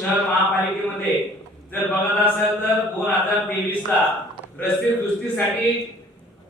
शहर महापालिकेमध्ये जर बघत असेल तर दोन हजार तेवीस ला रस्ते दुरुस्तीसाठी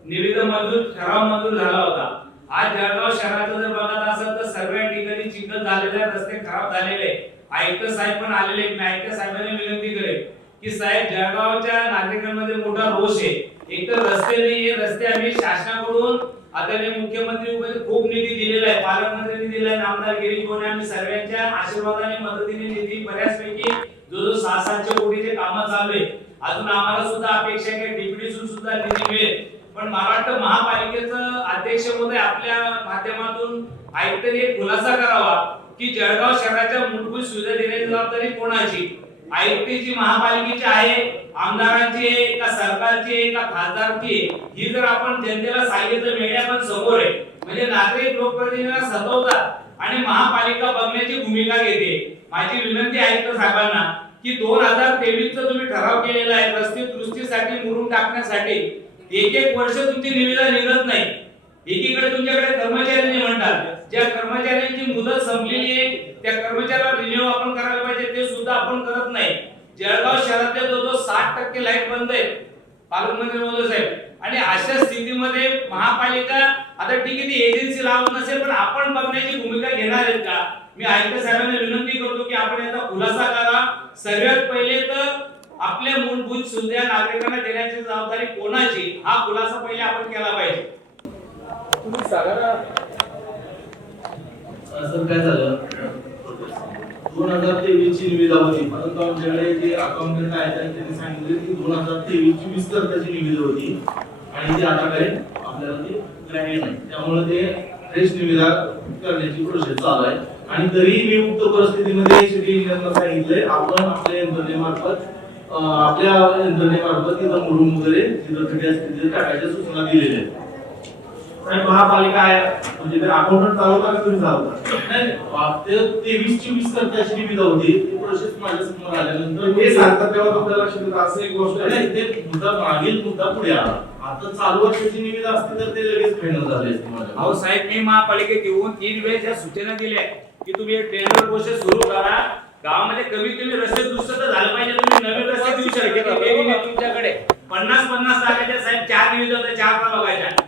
निविदा मंजूर ठराव मंजूर झाला होता. आज जळगाव शहराचं जर बघत असेल तर सर्व ठिकाणी चिखल झालेले रस्ते खराब झालेले. आयुक्त साहेब पण आलेले मी आयुक्त साहेबांनी विनंती करेन की साहेब जळगावच्या नागरिकांमध्ये मोठा रोष आहे. एक तर रस्ते नाही रस्ते आम्ही शासनाकडून आदरणीय मुख्यमंत्री खूप निधी दिलेला आहे पालकमंत्र्यांनी दिला आहे आमदार गिरीश गोणे आम्ही सर्वांच्या आशीर्वादाने मदतीने निधी बऱ्याचपैकी जो जो सहा सातशे कोटीचे कामं चालू आहे अजून आम्हाला सुद्धा अपेक्षा आहे की सुद्धा निधी मिळेल. पण मला वाटतं महापालिकेचं अध्यक्ष महोदय आपल्या माध्यमातून आयुक्तांनी एक खुलासा करावा की जळगाव शहराच्या मूलभूत सुविधा देण्याची जबाबदारी कोणाची? आयुक्तीची महापालिकेची आहे आमदारांची आहे का सरकारची आहे का खासदारची आहे ही जर आपण जनतेला सांगितलं मीडिया पण समोर आहे. म्हणजे नागरिक लोकप्रतिनिधींना सतवतात आणि महापालिका बघण्याची भूमिका घेते. माझी विनंती आयुक्त साहेबांना की दोन हजार तेवीस चा तुम्ही ठराव केलेला आहे रस्ते दुरुस्तीसाठी मुरून टाकण्यासाठी एक एक वर्ष तुमची निविदा निघत नाही. एकीकडे तुमच्याकडे कर्मचारी नाही म्हणतात. ज्या कर्मचाऱ्यांची मुदत संपलेली आहे त्या कर्मचाऱ्याला रिन्यू आपण करायला पाहिजे ते सुद्धा आपण करत नाही. जळगाव शहरातले जवळजवळ साठ टक्के लाइट बंद आहे पालकमंत्री महोदय साहेब आणि अशा स्थितीमध्ये महापालिका आता ठीक आहे ती एजन्सी लावत नसेल पण आपण बघण्याची भूमिका घेणार आहेत का? मी आयुक्त साहेबांना विनंती करतो की आपण याचा खुलासा करा. सगळ्यात पहिले तर आपल्या मूलभूत सुविधा नागरिकांना देण्याची जबाबदारी कोणाची? हा खुलासा पहिले आपण केला पाहिजे. तुम्ही साधारण असं काय झालं? दोन हजार तेवीस ची निविदा होती. परंतु आमच्याकडे जे अकाउंटंट आहेत त्यांनी सांगितले की दोन हजार तेवीस ची वीस तारखेची निविदा होती. आणि ती आता काही आपल्याला ती ग्राह्य नाही. त्यामुळे ते फ्रेश निविदा करण्याची प्रोसेस चालू आहे. आणि तरी विमुक्त परिस्थितीमध्ये सिटी इंजिनियरला सांगितलंय आपण आपल्या यंत्रणेमार्फत आपल्या यंत्रणेमार्फत तिथं मुरुम वगैरे तिथं खड्डे असतील तिथे टाकायच्या सूचना दिलेल्या आहेत. आणि महापालिका आहे. म्हणजे ते अकाउंटंट चालवता का तुम्ही चालवता? नाही तेवीस ची वीस तारखेची निविदा होती ती प्रोसेस माझ्यासमोर आल्यानंतर ते सांगतात तेव्हा तुमच्या लक्षात येतं. असं एक गोष्ट आहे. नाही, ते मुद्दा मागील मुद्दा पुढे आला. आता चालू वर्षाची निविदा असती तर ते लगेच फायनल झाले अहो साहेब मी महापालिकेत येऊन तीन वेळेस या सूचना दिल्या की तुम्ही एक टेंडर प्रोसेस सुरू करा. गावामध्ये कमीत कमी रस्ते दुरुस्त तर झालं पाहिजे. तुम्ही नवीन रस्ते देऊ शकता तुमच्याकडे. पन्नास पन्नास लाखाच्या साहेब चार निविदा होत्या चार प्रभागाच्या दोन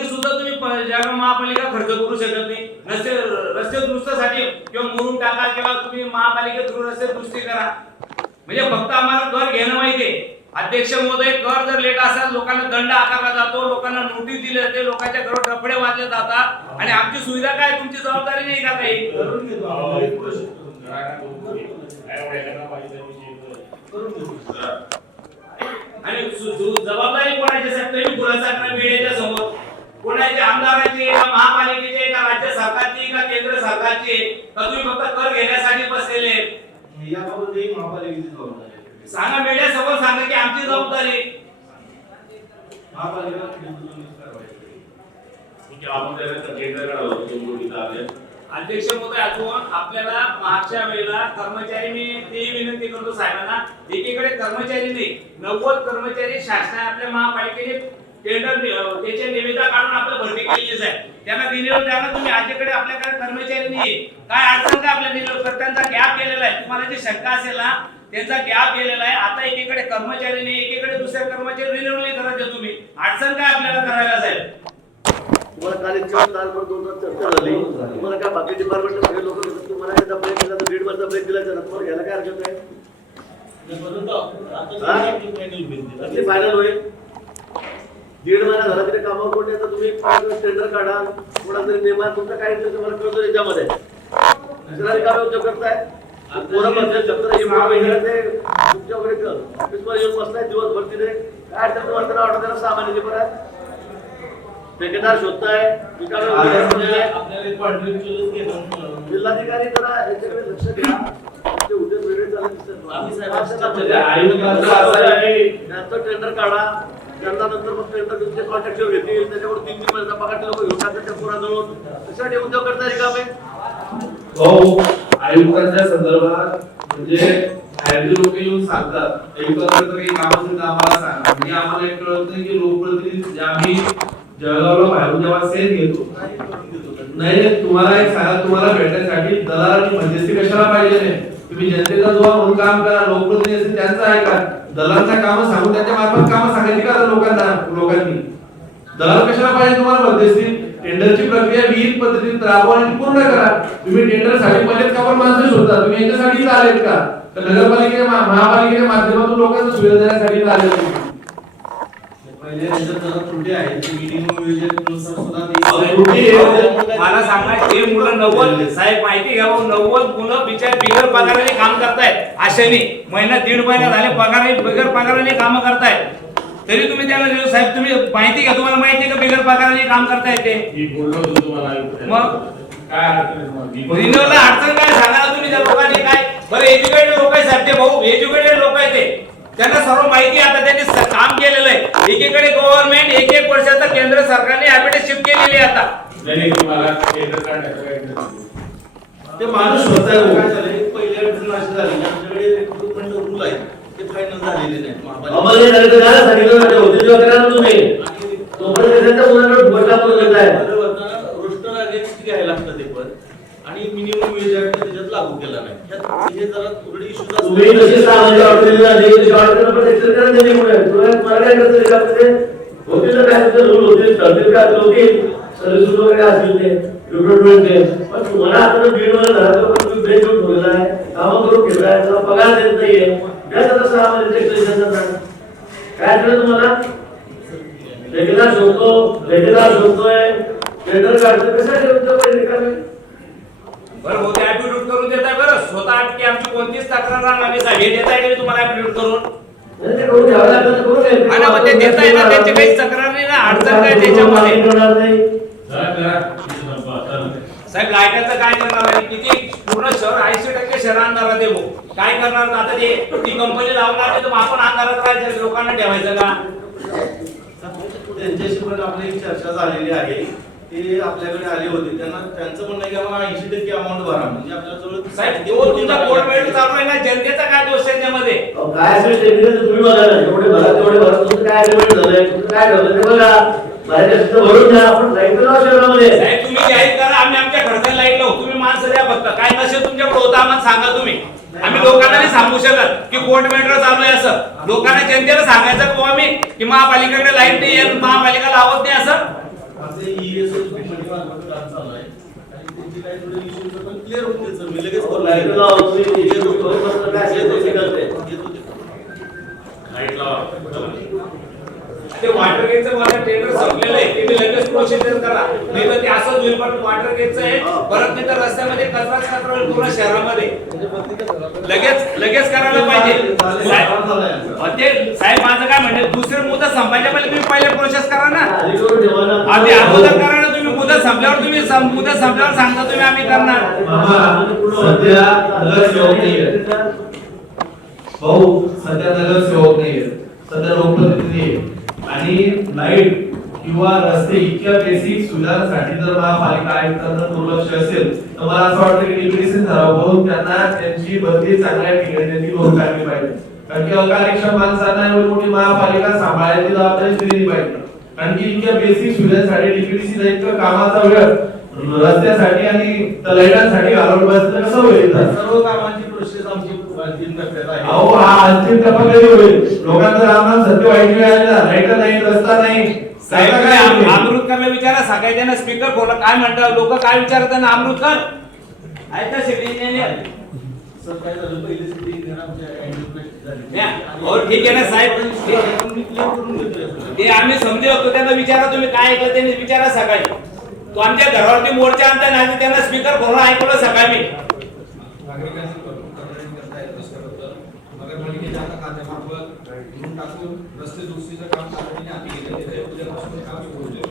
कोटी सुद्धा तुम्ही जळगाव महापालिका खर्च करू शकत नाही रस्ते रस्ते दुरुस्तीसाठी किंवा मुरुम टाका किंवा तुम्ही महापालिका थ्रू रस्ते दुरुस्ती करा. म्हणजे फक्त आम्हाला कर घेणं माहितीये अध्यक्ष महोदय कर जर लेट असेल लोकांना दंड आकारला जातो लोकांना नोटीस दिली जाते लोकांच्या घरावर डफडे वाजले जातात. आणि आमची सुविधा काय? तुमची जबाबदारी नाही का काही? आणि जबाबदारी कोणाची साहेब तुम्ही खुलासा करा मीडियाच्या समोर. कोणाची आमदाराची का महापालिकेची का राज्य सरकारची का केंद्र सरकारची का तुम्ही फक्त कर घेण्यासाठी बसलेले? याबाबतही महापालिकेची जबाबदारी. सांगा मीडिया समोर सांगा की आमची जबाबदारी महापालिका आपण त्याला आहे. अध्यक्ष महोदय अजून आपल्याला मागच्या वेळेला कर्मचारी मी ते विनंती करतो साहेबांना एकीकडे कर्मचारी नाही नव्वद कर्मचारी शासना आपल्या महापालिकेने टेंडर त्याचे निविदा काढून आपलं भरती केलेली आहे. त्यांना दिलेलं त्यांना तुम्ही. आजकडे आपल्याकडे कर्मचारी नाही काय अडचण काय आपल्या तर त्यांचा गॅप गेलेला आहे? तुम्हाला जी शंका असेल ना त्यांचा गॅप गेलेला आहे. आता एकीकडे कर्मचारी नाही एकीकडे दुसऱ्या कर्मचारी रिन्युअल नाही करायचे तुम्ही. अडचण काय आपल्याला करायला जाईल तुम्हाला काल वेळ तासभर दोन तास चर्चा झाली. तुम्हाला काय बाकी डिपार्टमेंट सगळे लोक तुम्हाला एकदा ब्रेक दिला तर दीड वर्षा ब्रेक दिला तर तुम्हाला घ्यायला काय हरकत आहे? हा? फायनल होईल. दीड महिना झाला तरी कामावर कोणी तर तुम्ही टेंडर काढा. कोणा तरी नेमा तुमचा काय इंटरेस्ट मला कळतो याच्यामध्ये. दुसरा रिकामे उद्योग करताय? पोरं म्हणतात चक्र हे सहा महिन्याचे तुमच्याकडे ऑफिसवर येऊन बसताय दिवसभर तिथे. काय अडचण तुम्हाला त्याला ऑर्डर द्यायला सामान्य परत ठेकेदार शोधताय रिकामे उद्योग आपल्याला करताय. आपल्याला एक contractual घेणं- जिल्हाधिकारी जरा याच्याकडे लक्ष द्या. ते उद्योग वेगळे टेंडर काढा. त्यांना नंतर मग टेंडर तुमचे कॉन्ट्रॅक्टर घेतील. त्याच्यावर तीन तीन महिन्याचा पगार लोक घेऊन टाकतात त्या पोराजवळून. त्यासाठी उद्योग करता रिकामे भाऊ आयुक्तांच्या संदर्भात म्हणजे बाहेरचे लोक येऊन सांगतात. एकत्र काही काम असेल तर आम्हाला सांगा. म्हणजे आम्हाला एक कळत नाही की लोकप्रतिनिधी जे आम्ही जळगावला बाहेरून जेव्हा सेल घेतो नाही तुम्हाला एक सांगा तुम्हाला भेटण्यासाठी दलाल आणि मध्यस्थी कशाला पाहिजे? नाही तुम्ही जनतेचा जो म्हणून काम करा लोकप्रतिनिधी असेल आहे ऐका दलालचा काम सांगून त्यांच्या मार्फत काम सांगितली का लोकांना लोकांनी? दलाल कशाला पाहिजे तुम्हाला मध्यस्थी? टेंडरची प्रक्रिया विहित पद्धतीत राबवा आणि पूर्ण करा. तुम्ही टेंडरसाठी पहिलेच का पण माणसं शोधता. तुम्ही याच्यासाठी आलेत का? तर नगरपालिकेच्या महापालिकेच्या माध्यमातून लोकांना सुविधा देण्यासाठी आले तुम्ही पहिले त्यांच्यात जरा त्रुटी आहेत की मिनिमम वेजेनुसार सुद्धा ते- अहो, त्रुटी आहे. मला सांगा ते मुलं नव्वद साहेब माहिती घ्या भाऊ, नव्वद मुलं बिचार बिगर पगाराने काम करतायत. आशेने. महिना दीड महिना झाले पगार बिगर पगाराने काम करतायत. तरी तुम्ही त्याला देऊ साहेब तुम्ही माहिती घ्या. तुम्हाला माहिती आहे का बिगर पगाराने काम करतायत ते? मी बोललो होतो तुम्हाला मग? काय अडचण आहे तुम्हाला? मी बोललो. रिन्यूअलला अडचण काय? सांगा ना तुम्ही त्या लोकांनी काय? बरं एज्युकेटेड लोक आहेत साहेब ते भाऊ. एज्युकेटेड लोक आहेत ते. त्यांना सर्व माहिती आता त्यांनी काम केलेलं आहे. एकीकडे गव्हर्नमेंट एक एक वर्षाचा केंद्र सरकारने ॲपिडेशिप केलेली आहे आता. नाही, नाही, नाही. ते माणूस काय हो. झालंय, पहिली अडचण अशी झाली. आमच्याकडे रिक्रुटमेंट रूल आहे. ते फायनल झालेले नाहीत महापालिकेत. अंमलने झाले तर काय सांगितलं ना होते आणि मिनिमम वेज ऍक्ट त्याच्यात लागू केला नाही. ह्यात- हे जरा थोडी तुम्ही जशी सामाजिक अडचणी झाली तशी अडचणी पण एक्सेल करा त्यांनी पुढे तुम्हाला मला काय करता येईल का म्हणजे होतील तर काय तुमचे रूल होतील ठरतील का होतील सर्व्हिस वगैरे असतील ते. रिक्रुटमेंटचे पण तुम्हाला आता बीड मध्ये घरात पण तुम्ही ब्रेक घेऊन ठेवलेला आहे. कामं करून ठेवलाय त्याला पगार देत नाहीये. काय आता सहा महिने एक्सेल काय झालं तुम्हाला? रेग्युलर शोधतो रेग्युलर शोधतोय. टेंडर काढतोय. कशा ठेवतो पहिले रिकामे बरं भाऊ ते ऍप्टिट्यूड करून देताय बरं. स्वतः की आमची कोणतीच तक्रार राहणार नाही. साहेब हे देताय का तुम्हाला ऍप्टिट्यूड करून? नाही. आणि मग ते देताय ना त्यांची काही तक्रार नाही ना. अडचण काय त्याच्यामध्ये? नाही. साहेब लाईटाचं काय करणार आहे? किती पूर्ण शहर ऐंशी टक्के शहर अंधारात आहे भाऊ. काय करणार आता ते ती कंपनी लावणार तर मग आपण अंधारात राहायचं लोकांना ठेवायचं का? त्यांच्याशी पण आपली चर्चा झालेली आहे. ते आपल्याकडे आले होते. त्यांना त्यांचं म्हणणं आहे की आम्हाला ऐंशी टक्के अमाऊंट भरा. म्हणजे आपल्या जवळ साहेब तो तुमचा कोर्ट मॅटर चालू आहे ना जनतेचा काय दोष आहे त्यामध्ये? अहो, काय असेल तुम्ही बघा ना. जेवढे भरा तेवढे भरा. तुमचं काय agreement झालंय? तुमचं काय ठरलं ते बघा. बाहेर असेल तर भरून द्या. आपण लाइट लावा शहरामध्ये साहेब तुम्ही जाहीर करा. आम्ही आमच्या खर्चाला लाइट लावू. तुम्ही माणसं द्या फक्त. काय नसेल तुमच्याकडे होतं आम्हाला सांगा तुम्ही. आम्ही लोकांना नाही सांगू शकत की कोर्ट मॅटर चालू आहे असं. लोकांना जनतेला सांगायचं का आम्ही की महापालिकेकडे लाइट नाही आहे. महापालिका लावत नाही असं. आमचे ES मार्फत काम चालू आहे आणि त्यांची काही थोडी issues पण क्लिअर होतील सर मी लगेच करू लाइट लावा तुम्ही ते. येतो. लाइट लावा. वॉटर गेटचं टेंडर संपलेलं आहे लगेच प्रोसिजर करा. नाही तर ते असंच होईल पण वॉटर गेटचं आहे परत नाही तर रस्त्यामध्ये कचराच कचरा होईल पूर्ण शहरामध्ये. लगेच लगेच करायला पाहिजे. साहेब ते साहेब माझं काय म्हणजे दुसरे मुदत संपायच्या पहिले तुम्ही पहिले प्रोसेस करा ना. आधी अगोदर करा ना तुम्ही. मुदत संपल्यावर तुम्ही सं- मुदत संपल्यावर सांगता तुम्ही आम्ही करणार. बाबा, सध्या नगरसेवक नाहीये. भाऊ सध्या नगरसेवक नाहीये. सध्या लोकप्रतिनिधी आहे. आणि लाइट किंवा रस्ते इतक्या बेसिक सुविधांसाठी जर महापालिका आयुक्तांना दुर्लक्ष असेल तर मला असं वाटतं की डिप्रेशन ठराव करून त्यांना त्यांची बदली चांगल्या ठिकाणी त्यांची लोक काढली पाहिजे. कारण की अकार्यक्षम माणसांना एवढी मोठी महापालिका सांभाळायची जबाबदारी दिली पाहिजे. कारण की इतक्या बेसिक सुविधांसाठी डीपीडीसी इतकं कामाचा वेळ रस्त्यासाठी आणि लाईटांसाठी घालवलं तर कसं होईल? सर्व कामांची प्रोसेस आमची अंतिम टप्प्यात आहे. अहो हा अंतिम टप्पा कधी होईल? लोकांचं रामनाम सत्य वाईट वेळ आलेला लाइट नाही रस्ता नाही. साहेब तुम्ही आम-? अमृतकरला विचारा सगळ्यांना स्पीकर खोला काय म्हणतात लोक काय विचारतात ना अमृतकर ऐका सिटी सर काय झालं आमच्या झाली. हो, ठीक आहे ना, साहेब. ते आपण मी clear करून देतोय सर. ते आम्ही समजू होतो त्यांना विचारा तुम्ही काय ऐकलं त्यांनी विचारा सकाळी तो आमच्या घरावरती मोर्चा आणता नाही त्यांना स्पीकर खोला ऐकलं सकाळी मी नागरिकांची तक्रारी करता येत रस्त्याबद्दल आता खात्यामार्फत घेऊन टाकून रस्ते दुरुस्तीचं काम तातडीने हाती घेतलं तिथे उद्यापासून काम सुरू होईल.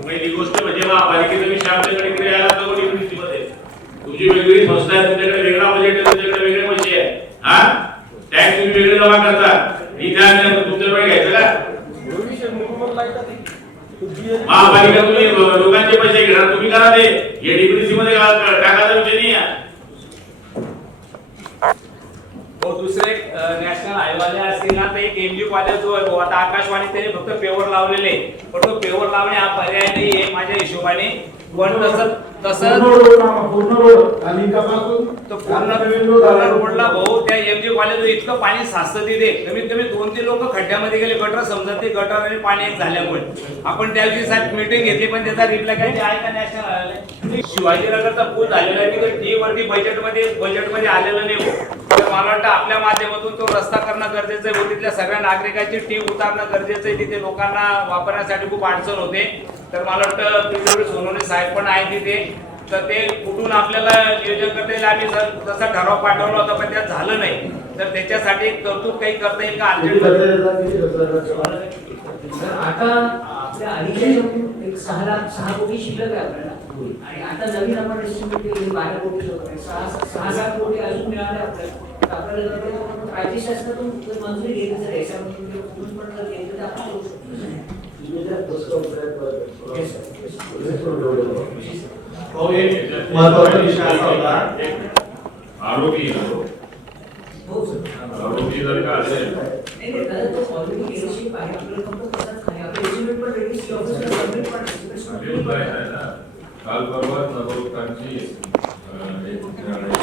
पहिली गोष्ट म्हणजे महापालिकेचा विषय आमच्याकडे इकडे यायला नको डिप्युटीमध्ये तुमची वेगवेगळी संस्था आहे तुमच्याकडे वेगळा बजेट आहे तुमच्याकडे वेगळे पैसे आहे हा? टॅक्स तुम्ही वेगळे जमा करता. इथे तुमच्याकडे घ्यायचं का? महापालिका तुम्ही लोकांचे पैसे घेणार तुम्ही करा ते. या डीपीसी मध्ये टाकायचा विषय नाही आहे हो दुसरे नॅशनल हायवाले असतील ना ते एक कॉलेज जो आहे आता आकाशवाणी त्याने फक्त पेवर लावलेले पण तो पेवर लावणे हा पर्याय नाही आहे माझ्या हिशोबाने. पण तसं तसं पूर्ण तो रोडला भाऊ त्या एमजी कॉलेज इतकं पाणी साचतं तिथे. कमीत कमी दोन तीन लोक खड्ड्यामध्ये गेले गटर समजत नाही गटर आणि पाणी एक झाल्यामुळे. आपण त्या दिवशी सात मीटिंग घेतली पण त्याचा रिप्लाय काय? ते आहे का नॅशनल शिवाजीनगरचा पूल झालेला आहे की टी वरती बजेटमध्ये बजेटमध्ये आलेलं नाही. तर मला वाटतं आपल्या माध्यमातून तो रस्ता करणं गरजेचं आहे व तिथल्या सगळ्या नागरिकांची टीम उतारणं गरजेचं आहे. तिथे लोकांना वापरण्यासाठी खूप अडचण होते. तर मला वाटतं पीडब्ल्यू सोनवणे साहेब पण आहे तिथे. तर ते कुठून आपल्याला नियोजन करता येईल आम्ही तसा ठराव पाठवला होता पण त्यात झालं नाही. तर त्याच्यासाठी तरतूद काही करता येईल का? अर्जंट आता एक सहा लाख सहा कोटी शिल्लक आहे आपल्याला. आणि आता नवीन आपण एस्टिमेट केली बारा कोटी लोक सहा सहा सात कोटी अजून मिळाले आपल्याला. तर आपल्याला राज्य शासनातून जर मंजुरी घेतली जर याच्यामध्ये पण जर घेतलं तर आपण करू शकतो. महत्त्वाचा विषय असा होता आरोपी. हो सर आरोपी जर का असेल. नाही नाही त्याला तो ऑलरेडी लिडरशिप आहे आपल्याला फक्त तसाच आहे. आपलं एस्टिमेट पण रेडी ऑफिसला सबमिट पण अजून काय आहे ना काल परवा नगरोत्थानची एक आहे.